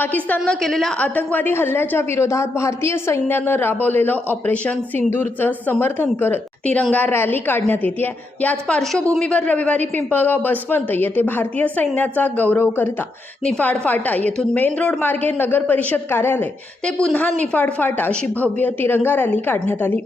पाकिस्ताननं केलेल्या आतंकवादी हल्ल्याच्या विरोधात भारतीय सैन्यानं राबवलेलं ऑपरेशन सिंदूरचं समर्थन करत तिरंगा रॅली काढण्यात येते याच पार्श्वभूमीवर रविवारी पिंपळगाव बसवंत येथे भारतीय सैन्याचा गौरव करता निफाड फाटा येथून मेन रोड मार्गे नगर परिषद कार्यालय ते पुन्हा निफाड फाटा अशी भव्य तिरंगा रॅली काढण्यात आली.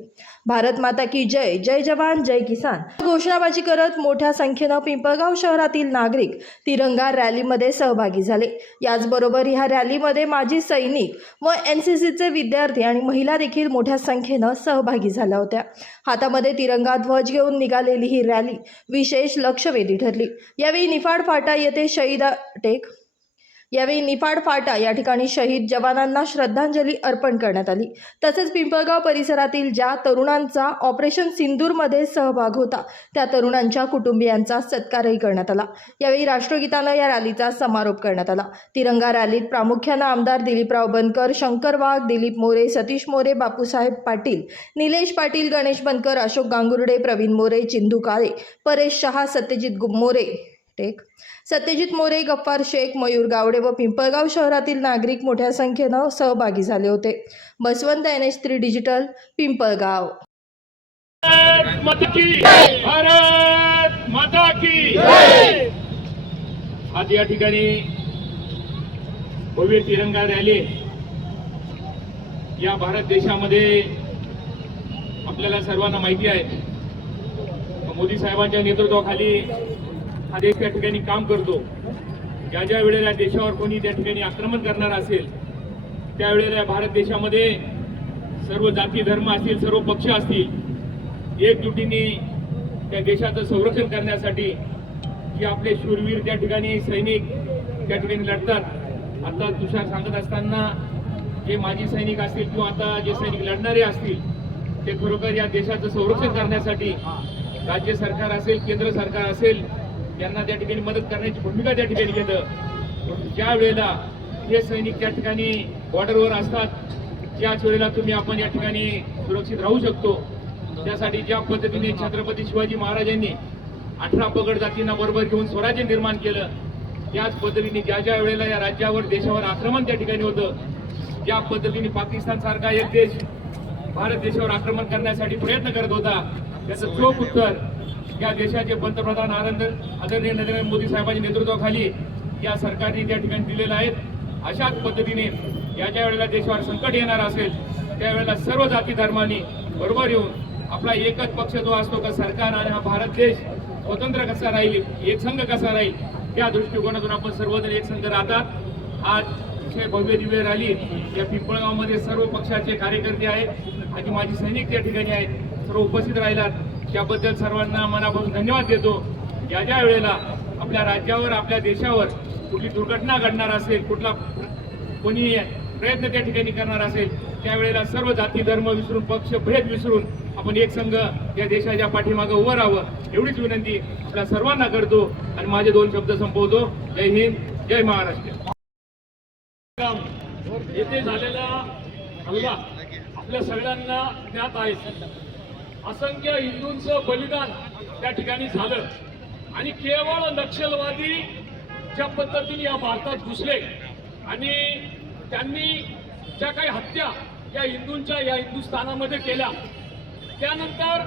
भारत माता की जय जय जवान जय किसान घोषणाबाजी करत मोठ्या संख्येनं पिंपळगाव शहरातील नागरिक तिरंगा रॅलीमध्ये सहभागी झाले. याचबरोबर ह्या रॅलीमध्ये माजी सैनिक व एन सी सीचे विद्यार्थी आणि महिला देखील मोठ्या संख्येनं सहभागी झाल्या होत्या. हातामध्ये तिरंगा ध्वज घेऊन निघालेली ही रॅली विशेष लक्षवेधी ठरली. यावेळी निफाड फाटा येथे शहीदा टेक यावेळी निफाड फाटा या ठिकाणी शहीद जवानांना श्रद्धांजली अर्पण करण्यात आली. तसेच पिंपळगाव परिसरातील ज्या तरुणांचा ऑपरेशन सिंदूरमध्ये सहभाग होता त्या तरुणांच्या कुटुंबियांचा सत्कारही करण्यात आला. यावेळी राष्ट्रगीतानं या रॅलीचा समारोप करण्यात आला. तिरंगा रॅलीत प्रामुख्यानं आमदार दिलीपराव बनकर शंकर वाघ दिलीप मोरे सतीश मोरे बापूसाहेब पाटील निलेश पाटील गणेश बनकर अशोक गांगुर्डे प्रवीण मोरे चिंदू काळे परेश शहा सत्यजित गु- मोरे टेक सत्यजित मोरे गफ्फार शेख मयूर गावडे व पिंपळगाव शहरातील नागरिक मोठ्या संख्येनं सहभागी झाले होते. Baswant N H three digital Pimpalgaon. आज या ठिकाणी भव्य तिरंगा रॅली या भारत देशामध्ये आपल्याला सर्वांना माहिती आहे. मोदी साहेबांच्या नेतृत्वाखाली हा देश त्या ठिकाणी काम करतो. ज्या ज्या वेळेला देशावर कोणी त्या ठिकाणी आक्रमण करणार असेल त्यावेळेला भारत देशामध्ये सर्व जाती धर्म असतील सर्व पक्ष असतील एकजुटीने त्या देशाचं संरक्षण करण्यासाठी जे आपले शूरवीर त्या ठिकाणी सैनिक त्या ठिकाणी लढतात. आता तुषार सांगत असताना जे माजी सैनिक असतील किंवा आता जे सैनिक लढणारे असतील ते खरोखर या देशाचं संरक्षण करण्यासाठी राज्य सरकार असेल केंद्र सरकार असेल त्यांना त्या ठिकाणी मदत करण्याची भूमिका त्या ठिकाणी घेतं. ज्या वेळेला हे सैनिक त्या ठिकाणी बॉर्डरवर असतात त्याच वेळेला तुम्ही आपण या ठिकाणी सुरक्षित राहू शकतो. त्यासाठी ज्या पद्धतीने छत्रपती शिवाजी महाराजांनी अठरा पगड जातींना बरोबर घेऊन स्वराज्य निर्माण केलं त्याच पद्धतीने ज्या ज्या वेळेला या राज्यावर देशावर आक्रमण त्या ठिकाणी होतं ज्या पद्धतीने पाकिस्तान सारखा एक देश भारत देशावर आक्रमण करण्यासाठी प्रयत्न करत होता त्याचं चोख उत्तर या देशाचे पंतप्रधान आनंद आदरणीय नरेंद्र मोदी साहेबांच्या नेतृत्वाखाली या सरकारने त्या ठिकाणी दिलेल्या आहेत अशाच पद्धतीने या ज्या वेळेला देशावर संकट येणार असेल त्यावेळेला सर्व जाती धर्मांनी बरोबर येऊन आपला एकच पक्ष जो असतो का सरकार आणि हा भारत देश स्वतंत्र कसा राहील एकसंघ कसा राहील त्या दृष्टिकोनातून आपण सर्वजण एकसंघ राहतात. आज अतिशय भव्य दिव्य रॅली या पिंपळगावमध्ये सर्व पक्षाचे कार्यकर्ते आहेत आणि माझी सैनिक त्या ठिकाणी आहेत सर्व उपस्थित राहिलात. त्याबद्दल सर्वांना मनापासून धन्यवाद देतो. ज्या ज्या वेळेला आपल्या राज्यावर आपल्या देशावर कुठली दुर्घटना घडणार असेल कुठला कोणी प्रयत्न त्या ठिकाणी करणार असेल त्यावेळेला सर्व जाती धर्म विसरून पक्ष भेद विसरून आपण एक संघ या देशाच्या पाठीमागं उभं राहावं एवढीच विनंती आपल्या सर्वांना करतो आणि माझे दोन शब्द संपवतो. जय हिंद जय महाराष्ट्र. येथे झालेला हल्ला आपल्या सगळ्यांना ज्ञात आहे. असंख्य हिंदूंचं बलिदान त्या ठिकाणी झालं. आणि केवळ नक्षलवादी ज्या पद्धतीने या भारतात घुसले. आणि त्यांनी ज्या काही हत्या या हिंदूंच्या या हिंदुस्थानामध्ये केल्या त्यानंतर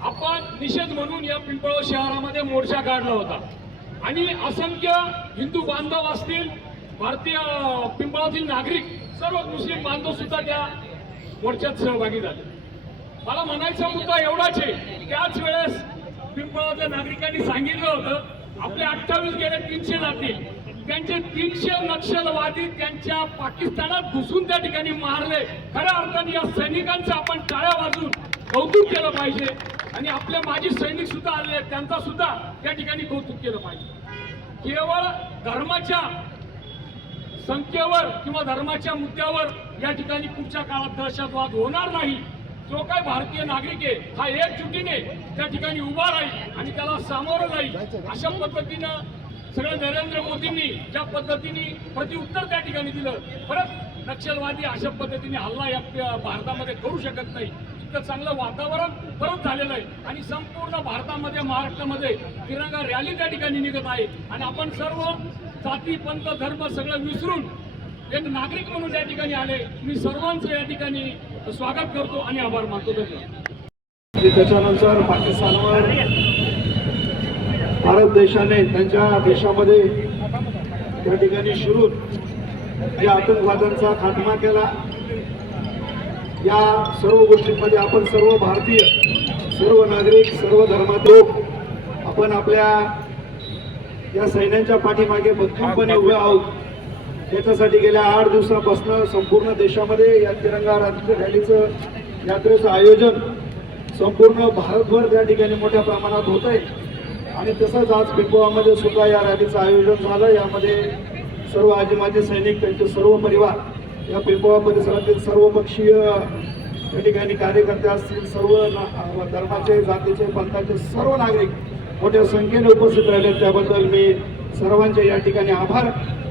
आपण निषेध म्हणून या पिंपळ शहरामध्ये मोर्चा काढला होता. आणि असंख्य हिंदू बांधव असतील भारतीय पिंपळातील नागरिक सर्व मुस्लिम बांधव सुद्धा त्या मोर्चात सहभागी झाले. मला म्हणायचा मुद्दा एवढाच आहे. त्याच वेळेस पिंपळातल्या नागरिकांनी सांगितलं होतं आपले अठ्ठावीस गेले तीनशे जातील. त्यांचे तीनशे नक्षलवादी त्यांच्या पाकिस्तानात घुसून त्या ठिकाणी मारले. खऱ्या अर्थाने या सैनिकांचं आपण टाळ्या वाजून कौतुक केलं पाहिजे. आणि आपले माजी सैनिक सुद्धा आले आहेत त्यांचा सुद्धा त्या ठिकाणी कौतुक केलं पाहिजे. केवळ धर्माच्या संख्येवर किंवा धर्माच्या मुद्द्यावर या ठिकाणी पुढच्या काळात दहशतवाद होणार नाही. जो काय भारतीय नागरिक आहे हा एकजुटीने त्या ठिकाणी उभा राहील आणि त्याला सामोरं जाईल अशा पद्धतीनं सगळं नरेंद्र मोदींनी ज्या पद्धतीने प्रतिउत्तर त्या ठिकाणी दिलं परत नक्षलवादी अशा पद्धतीने हल्ला या भारतामध्ये करू शकत नाही. इतकं चांगलं वातावरण परत झालेलं आहे आणि संपूर्ण भारतामध्ये महाराष्ट्रामध्ये तिरंगा रॅली त्या ठिकाणी निघत आहे. आणि आपण सर्व जाती पंत धर्म सगळं विसरून एक नागरिक म्हणून या ठिकाणी आले. मी सर्वांचं या ठिकाणी स्वागत करतो आणि आभार मानतो. धन्यवाद. त्याच्यानंतर पाकिस्तानवर भारत देशाने त्यांच्या देशामध्ये त्या ठिकाणी शिरून या आतंकवाद्यांचा खात्मा केला. या सर्व गोष्टींमध्ये आपण सर्व भारतीय सर्व नागरिक सर्व धर्मात लोक आपण आपल्या या सैन्यांच्या पाठीमागे भक्कमपणे उभे आहोत. त्याच्यासाठी गेल्या आठ दिवसापासून संपूर्ण देशामध्ये या तिरंगा राष्ट्रीय रॅलीचं यात्रेचं आयोजन संपूर्ण भारतभर त्या ठिकाणी मोठ्या प्रमाणात होत आहे. आणि तसंच आज पिंपवामध्ये सुद्धा या रॅलीचं आयोजन झालं. यामध्ये सर्व आजीमाजी सैनिक त्यांचे सर्व परिवार या पिंपवा परिसरातील सर्व पक्षीय त्या ठिकाणी कार्यकर्ते असतील सर्व ना- धर्माचे जातीचे पंथाचे सर्व नागरिक मोठ्या संख्येने उपस्थित राहिले. त्याबद्दल मी सर्वांचे या ठिकाणी आभार.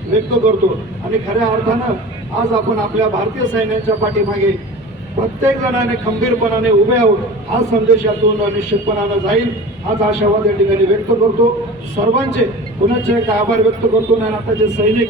व्यक्त करतो. आणि खऱ्या अर्थानं आज आपण आपल्या भारतीय सैन्याच्या पाठीमागे प्रत्येक जणाने खंबीरपणाने उभे आहोत हा संदेश यातून निश्चितपणानं जाईल हाच आशावाद या ठिकाणी व्यक्त करतो. सर्वांचे कुणाचे एक आभार व्यक्त करतो आणि आताचे सैनिक.